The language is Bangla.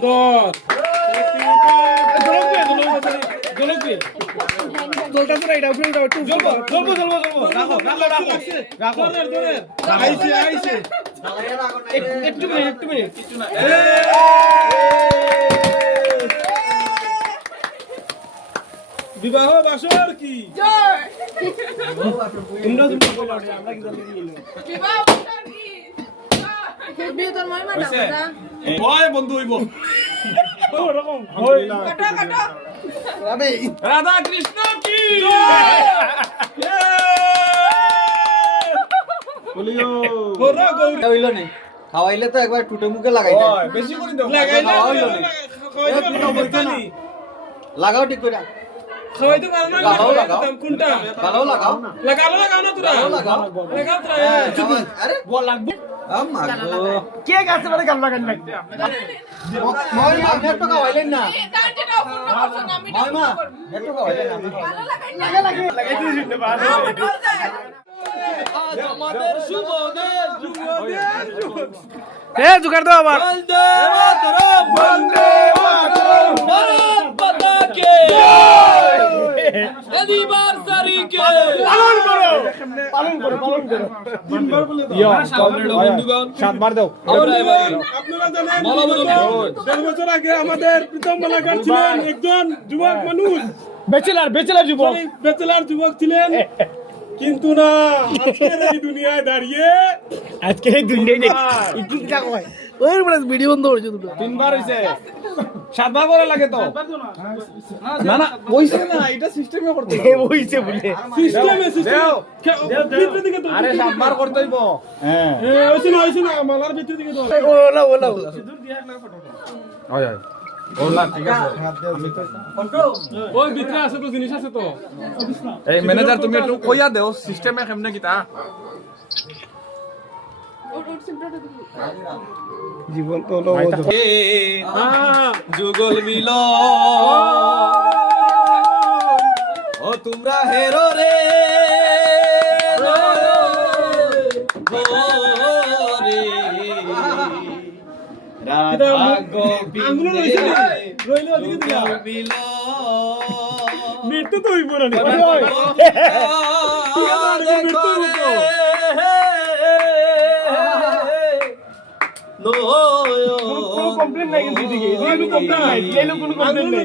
সুন্দর বিবাহ বাসর কি বন্ধু হইব রাধা কৃষ্ণ কি খাওয়াইলে তো একবার টুটে মুখে লাগাই বেশি করে লাগাও ঠিক করে খাওয়াইতে পারো না কোনটা লাগাও লাগাও লাগাও না তোরা লাগাও লাগাও তোরা আরে বল লাগবে আম্মা গো কে গাছে মানে গাল লাগান না মই আপনি একটু খাওয়াইলেন না মই মা একটু খাওয়াইলেন না লাগাইতে শুনতে পারো আজ আমাদের শুভ দিন এ জুগার দাও আবার বন্দে মাতরম বন্দে মাতরম ভারত মাতা কে অ্যানিভার্সারি কে পালন করো তিনবার বলে দাও বন্ধুগণ সাতবার দাও আপনারা জানেন 10 বছর আগে আমাদের প্রথম মালাকার ছিলেন একজন যুবক মানুষ ব্যাচেলর যুবক ছিলেন কিন্তু না আজকের এই দুনিয়ায় দাঁড়িয়ে ওই বড় ভিডিও বন্ধ হয়েছে দুটো তিনবার হইছে সাতবার করে লাগে তো না না হইছে না এটা সিস্টেমে করতে হইছে বলে সিস্টেমে ভিতর দিকে তো আরে সাতবার করতে হইব হ্যাঁ হইছে না মালার ভিতর দিকে তো ওলা সিঁদুর দিয়া না ফটো হয় ওলা ঠিক আছে ওই ভিতরে আছে তো জিনিস আছে তো এই ম্যানেজার তুমি একটু কইয়া দেও সিস্টেমে কেমনে কিতা জীবন তো হলো যুগল মিল ও তোমরা হেরো রে রাধা গোবিন্দ রইলো দিকে দিয়া মিল মৃত্যু তো হইব না নো কমপ্লেন নাই কিন্তু দিকে কোনো কমপ্লেন নাই কোনো কমপ্লেন নাই